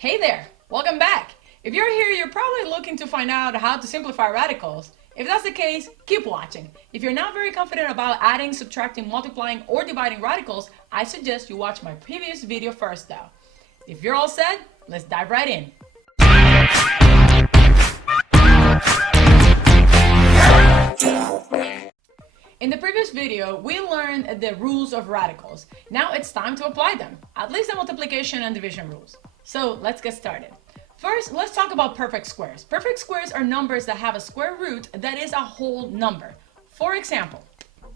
Hey there, welcome back. If you're here, you're probably looking to find out how to simplify radicals. If that's the case, keep watching. If you're not very confident about adding, subtracting, multiplying, or dividing radicals, I suggest you watch my previous video first though. If you're all set, let's dive right in. In the previous video, we learned the rules of radicals. Now it's time to apply them, at least the multiplication and division rules. So let's get started. First, let's talk about perfect squares. Perfect squares are numbers that have a square root that is a whole number. For example,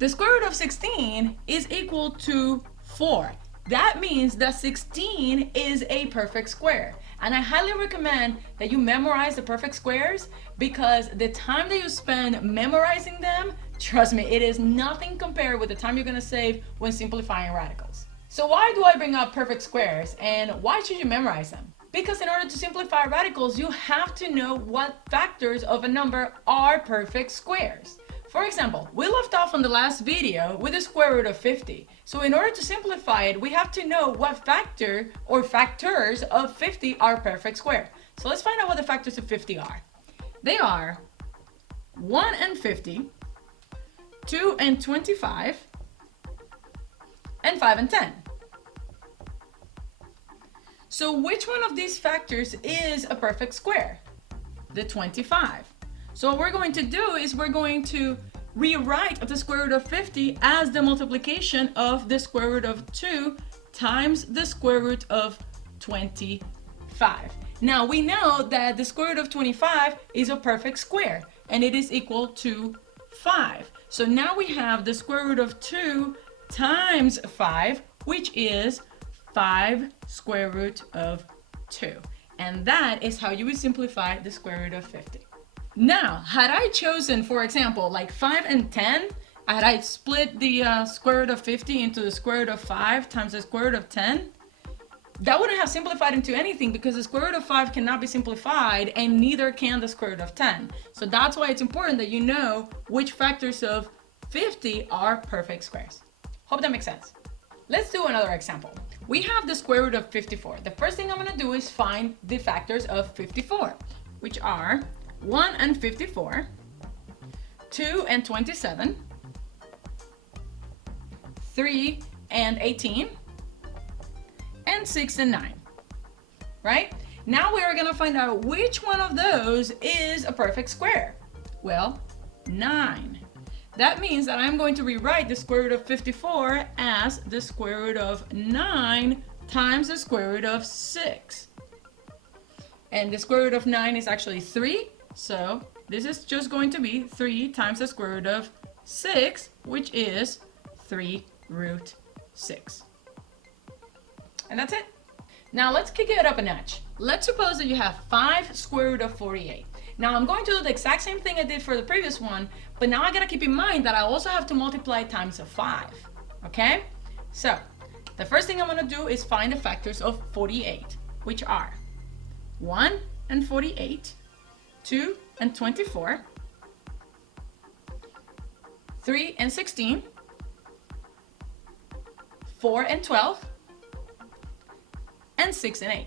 the square root of 16 is equal to 4. That means that 16 is a perfect square. And I highly recommend that you memorize the perfect squares because the time that you spend memorizing them, trust me, it is nothing compared with the time you're going to save when simplifying radicals. So why do I bring up perfect squares and why should you memorize them? Because in order to simplify radicals, you have to know what factors of a number are perfect squares. For example, we left off on the last video with the square root of 50. So in order to simplify it, we have to know what factor or factors of 50 are perfect square. So let's find out what the factors of 50 are. They are 1 and 50, 2 and 25, and 5 and 10. So which one of these factors is a perfect square? The 25. So what we're going to do is we're going to rewrite the square root of 50 as the multiplication of the square root of 2 times the square root of 25. Now we know that the square root of 25 is a perfect square and it is equal to 5. So now we have the square root of 2 times 5, which is 5 square root of 2. And that is how you would simplify the square root of 50. Now, had I chosen, for example, like 5 and 10, had I split the square root of 50 into the square root of 5 times the square root of 10, that wouldn't have simplified into anything because the square root of 5 cannot be simplified and neither can the square root of 10. So that's why it's important that you know which factors of 50 are perfect squares. Hope that makes sense. Let's do another example. We have the square root of 54. The first thing I'm going to do is find the factors of 54, which are 1 and 54, 2 and 27, 3 and 18, and 6 and 9, right? Now we are going to find out which one of those is a perfect square. Well, 9. That means that I'm going to rewrite the square root of 54 as the square root of 9 times the square root of 6. And the square root of 9 is actually 3. So this is just going to be 3 times the square root of 6, which is 3 root 6. And that's it. Now let's kick it up a notch. Let's suppose that you have 5 square root of 48. Now I'm going to do the exact same thing I did for the previous one, but now I gotta keep in mind that I also have to multiply times 5, okay? So the first thing I'm gonna do is find the factors of 48, which are 1 and 48, 2 and 24, 3 and 16, 4 and 12, and 6 and 8.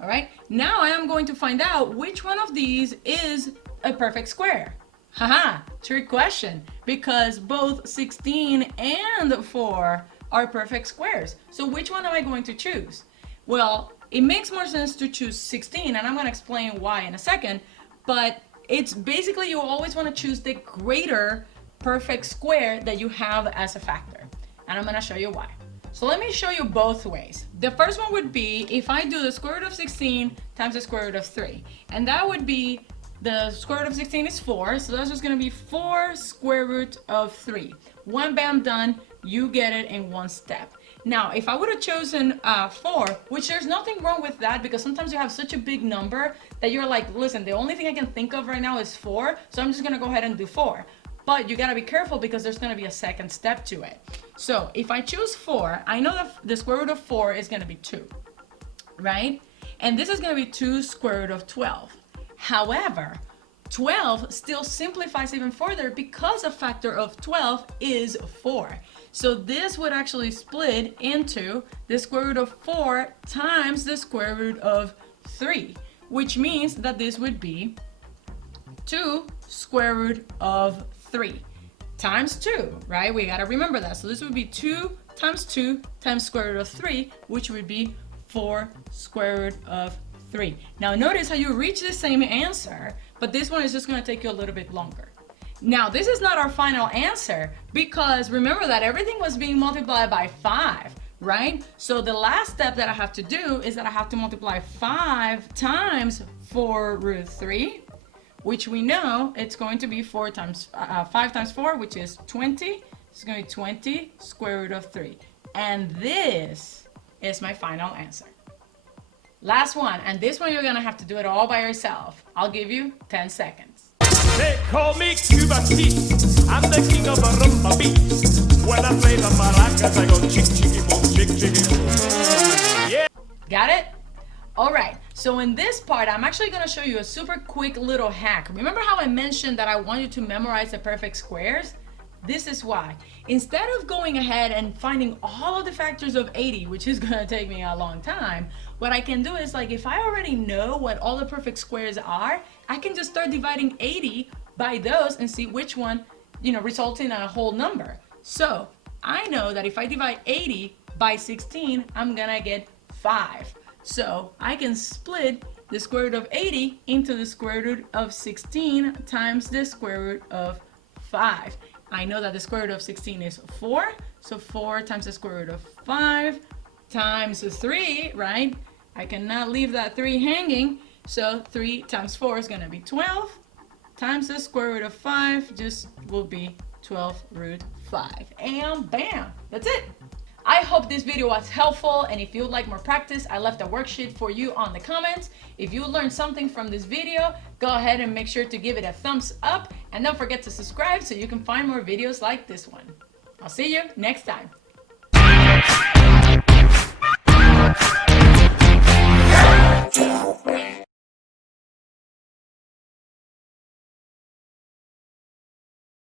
All right, now I am going to find out which one of these is a perfect square. Haha, trick question, because both 16 and 4 are perfect squares. So which one am I going to choose? Well, it makes more sense to choose 16, and I'm going to explain why in a second, but it's basically you always want to choose the greater perfect square that you have as a factor, and I'm going to show you why. So let me show you both ways. The first one would be if I do the square root of 16 times the square root of 3. And that would be the square root of 16 is 4. So that's just going to be 4 square root of 3. One bam done, you get it in one step. Now, if I would have chosen 4, which there's nothing wrong with that because sometimes you have such a big number that you're like, listen, the only thing I can think of right now is 4. So I'm just going to go ahead and do 4. But you gotta be careful because there's gonna be a second step to it. So if I choose 4, I know that the square root of 4 is gonna be 2, right? And this is gonna be 2 square root of 12. However, 12 still simplifies even further because a factor of 12 is 4. So this would actually split into the square root of 4 times the square root of 3, which means that this would be 2 square root of 3 times 2, right? We gotta remember that. So this would be 2 times square root of 3, which would be 4 square root of 3. Now notice how you reach the same answer, but this one is just gonna take you a little bit longer. Now this is not our final answer because remember that everything was being multiplied by 5, right? So the last step that I have to do is that I have to multiply 5 times 4 root 3, which we know it's going to be 5 times 4, which is 20. It's going to be 20 square root of 3. And this is my final answer. Last one, and this one you're gonna have to do it all by yourself. I'll give you 10 seconds. They call me Cuba Pete. I'm the king of a rumba beat. When I play the maracas, I go chick chicky boom, chick chicky boom. Yeah. Got it? All right, so in this part, I'm actually gonna show you a super quick little hack. Remember how I mentioned that I want you to memorize the perfect squares? This is why. Instead of going ahead and finding all of the factors of 80, which is gonna take me a long time, what I can do is like, if I already know what all the perfect squares are, I can just start dividing 80 by those and see which one, results in a whole number. So I know that if I divide 80 by 16, I'm gonna get 5. So I can split the square root of 80 into the square root of 16 times the square root of 5. I know that the square root of 16 is 4, so 4 times the square root of 5 times 3, right? I cannot leave that 3 hanging, so 3 times 4 is going to be 12, times the square root of 5 just will be 12 root 5. And bam, that's it. I hope this video was helpful, and if you would like more practice, I left a worksheet for you on the comments. If you learned something from this video, go ahead and make sure to give it a thumbs up, and don't forget to subscribe so you can find more videos like this one. I'll see you next time.